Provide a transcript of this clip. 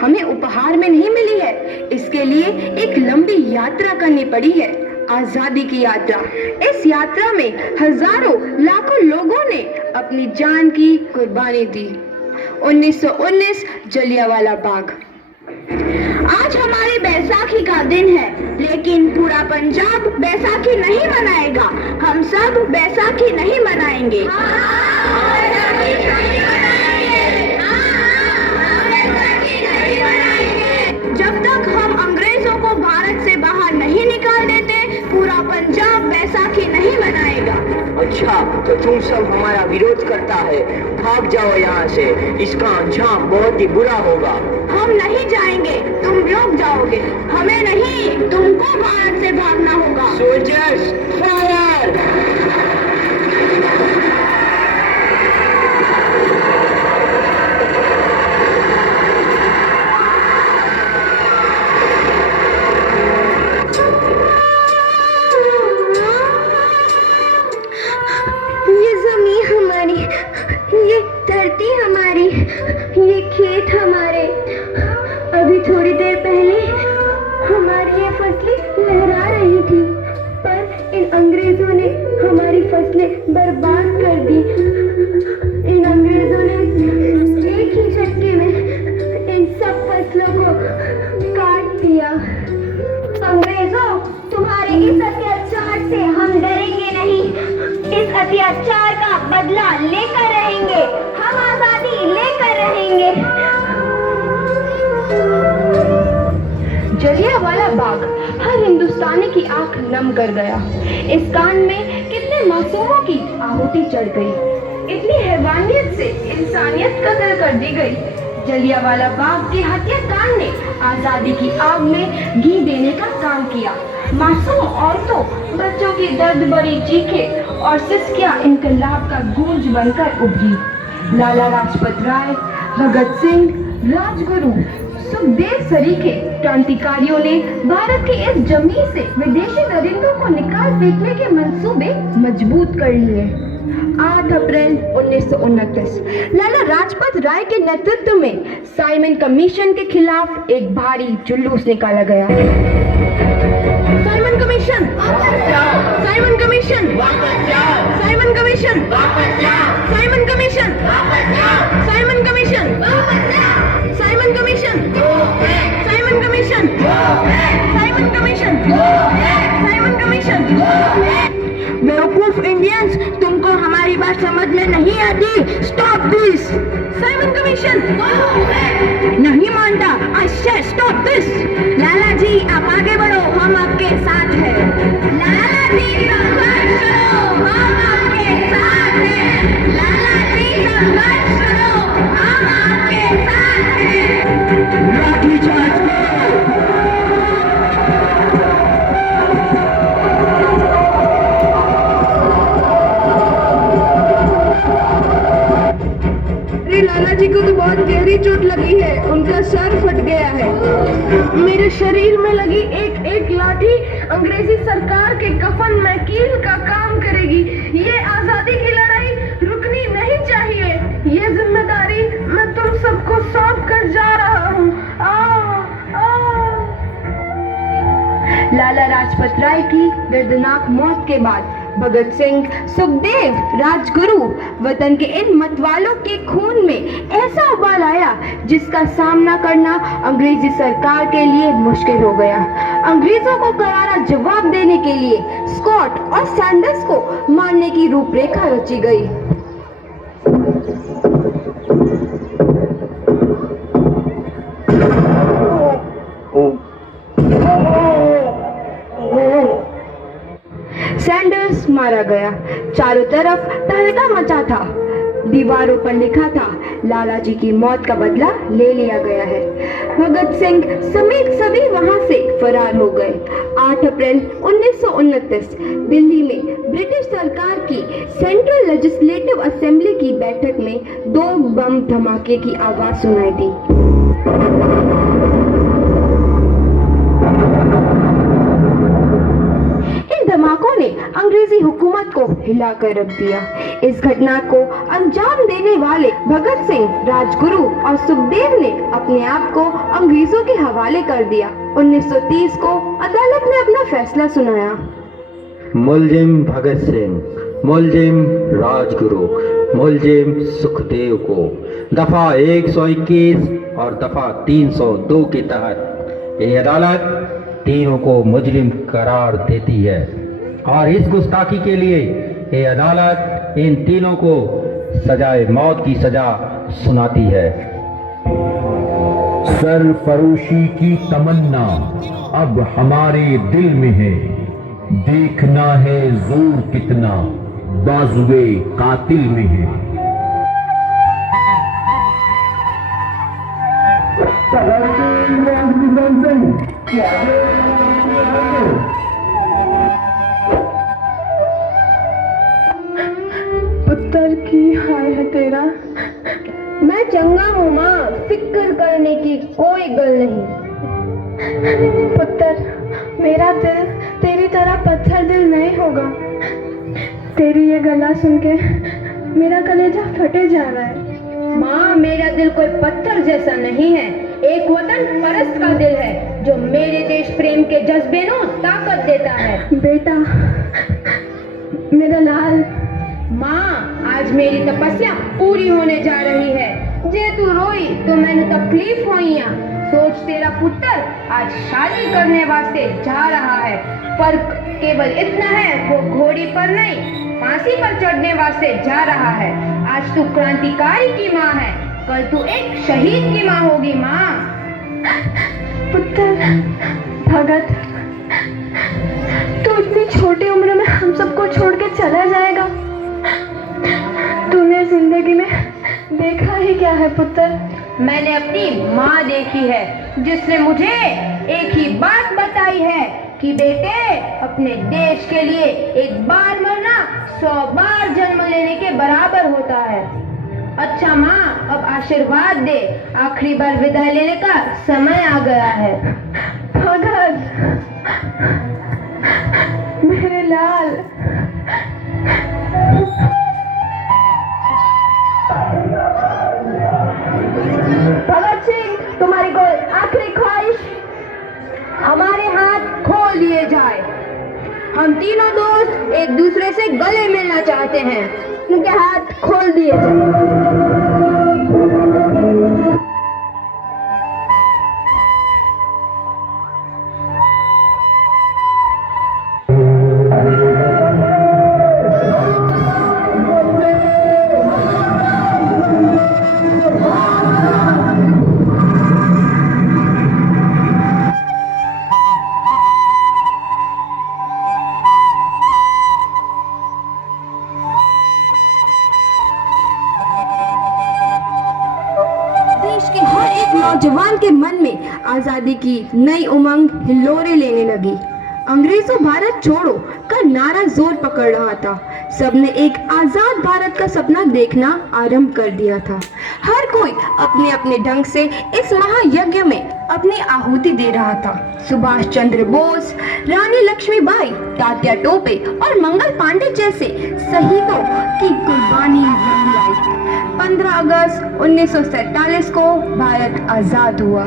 हमें उपहार में नहीं मिली है, इसके लिए एक लंबी यात्रा करनी पड़ी है, आजादी की यात्रा। इस यात्रा में हजारों लाखों लोगों ने अपनी जान की कुर्बानी दी। 1919 जलियांवाला बाग। आज हमारी बैसाखी का दिन है, लेकिन पूरा पंजाब बैसाखी नहीं मनाएगा। हम सब बैसाखी नहीं मनाएंगे। जब तक हम अंग्रेजों को भारत से बाहर नहीं निकाल देते, पूरा पंजाब बैसाखी नहीं मनाएगा। अच्छा, तो तुम सब हमारा विरोध करता है, भाग जाओ यहाँ से, इसका अंजाम बहुत ही बुरा होगा। हम नहीं जाएंगे, तुम लोग जाओगे, हमें नहीं, तुमको भारत से भागना होगा। Soldiers fire! ये जमीन हमारी, ये धरती हमारी, ये खेत हमारे। अभी थोड़ी देर पहले हमारी ये फसलें लहरा रही थी, पर इन अंग्रेजों ने हमारी फसलें बर्बाद कर दी। इन अंग्रेजों ने एक ही झटके में इन सब फसलों को काट दिया। अंग्रेजों, तुम्हारे इस अत्याचार से हम डरेंगे नहीं, इस अत्याचार का बदला लेकर रहेंगे, हम आजादी लेकर रहेंगे। जलियांवाला बाग हर हिंदुस्तानी की आंख नम कर गया। इस कांड में कितने मासूमों की आहुति चढ़ गई, इतनी हैवानियत से इंसानियत कत्ल कर दी गई। जलियांवाला बाग के हत्याकांड ने आजादी की आग में घी देने का काम किया। मासूम औरतों, बच्चों की दर्द भरी चीखें और सिसकियां इनकलाब का गूंज बनकर उभरी। लाला लाजपत राय, भगत सिंह, राजगुरु, सुखदेव सरीखे क्रांतिकारियों ने भारत की इस जमीन से विदेशी दरिंदों को निकाल फेंकने के मंसूबे मजबूत कर लिए। 8 अप्रैल 1929 लाला लाजपत राय के नेतृत्व में साइमन कमीशन के खिलाफ एक भारी जुलूस निकाला गया। Simon commission, Simon commission, Simon commission, Simon commission, Simon commission, Simon commission, Simon commission, Simon commission, Simon commission. बेवकूफ इंडियंस, तुमको हमारी बात समझ में नहीं आती। Stop this. Simon commission. नहीं मानता। आई से स्टॉप दिस। लाला जी, आप आगे बढ़ो, हम आपके साथ हैं। लाला जी संघर्ष करो, हम आपके साथ हैं। लाला जी संघर्ष करो, हम आपके साथ हैं। लाठी चार्ज करो। लाला जी को तो बहुत गहरी चोट लगी है, उनका सर फट गया है। मेरे शरीर में लगी एक एक लाठी अंग्रेजी सरकार के कफन में कील का काम करेगी। ये आजादी की लड़ाई रुकनी नहीं चाहिए। ये जिम्मेदारी मैं तुम सबको सौंप कर जा रहा हूँ। लाला लाजपत राय की दर्दनाक मौत के बाद भगत सिंह, सुखदेव, राजगुरु वतन के इन मतवालों के खून में ऐसा उबाल आया जिसका सामना करना अंग्रेजी सरकार के लिए मुश्किल हो गया। अंग्रेजों को करारा जवाब देने के लिए स्कॉट और सैंडर्स को मारने की रूपरेखा रची गई। सैंडर्स मारा गया। चारों तरफ तहलका मचा था। दीवारों पर लिखा था, लाला जी की मौत का बदला ले लिया गया है। भगत सिंह समेत सभी वहां से फरार हो गए। 8 अप्रैल 1929 दिल्ली में ब्रिटिश सरकार की सेंट्रल लेजिस्लेटिव असेंबली की बैठक में 2 बम धमाके की आवाज सुनाई दी। धमाकों ने अंग्रेजी पूरी हुकूमत को हिलाकर रख दिया। इस घटना को अंजाम देने वाले भगत सिंह, राजगुरु और सुखदेव ने अपने आप को अंग्रेजों के हवाले कर दिया। 1930 को अदालत ने अपना फैसला सुनाया। मुलजिम भगत सिंह, मुलजिम राजगुरु, मुलजिम सुखदेव को दफा 121 और दफा 302 के तहत ये अदालत तीनों को मुजरिम करार देती है और इस गुस्ताखी के लिए ये अदालत इन तीनों को सजाए मौत की सजा सुनाती है। सरफरोशी की तमन्ना अब हमारे दिल में है, देखना है जोर कितना बाजुए कातिल में है। पुत्र की हाय है तेरा। मैं चंगा हूँ माँ, फिक्र करने की कोई गल नहीं। पुत्र, मेरा दिल तेरी तरह पत्थर दिल नहीं होगा। तेरी ये गला सुन के मेरा कलेजा फटे जा रहा है। माँ, मेरा दिल कोई पत्थर जैसा नहीं है, एक वतन परस्त का दिल है जो मेरे देश प्रेम के जज्बे को ताकत देता है। बेटा, मेरा लाल। माँ, आज मेरी तपस्या पूरी होने जा रही है। जे तू रोई तो मैंने तकलीफ होइया। सोच, तेरा पुत्र आज शादी करने वास्ते जा रहा है। फर्क केवल इतना है, वो घोड़ी पर नहीं फांसी पर चढ़ने वास्ते जा रहा है। आज तू क्रांतिकारी की माँ है, कल तू एक शहीद की माँ होगी। माँ। पुत्र भगत, तू इतनी छोटी उम्र में हम सबको छोड़ के चला जाएगा। तूने जिंदगी में देखा ही क्या है पुत्र? मैंने अपनी माँ देखी है, जिसने मुझे एक ही बात बताई है कि बेटे, अपने देश के लिए एक बार मरना 100 बार जन्म लेने के बराबर होता है। अच्छा माँ, अब आशीर्वाद दे, आखिरी बार विदाई लेने का समय आ गया है। भगत, मेरे लाल। भगत सिंह, तुम्हारी कोई आखिरी ख्वाहिश? हमारे हाथ खोल दिए जाए। हम तीनों दोस्त एक दूसरे से गले मिलना चाहते हैं। उनके हाथ खोल दिए जाए। नौजवान के मन में आजादी की नई उमंग हिलोरे लेने लगी। अंग्रेजों भारत छोड़ो का नारा जोर पकड़ रहा था। सबने एक आजाद भारत का सपना देखना आरंभ कर दिया था। हर कोई अपने अपने ढंग से इस महायज्ञ में अपनी आहुति दे रहा था। सुभाष चंद्र बोस, रानी लक्ष्मीबाई, तात्या टोपे और मंगल पांडे जैसे शहीदों की कुर्बानी आई। 15 अगस्त 1947 को भारत आजाद हुआ।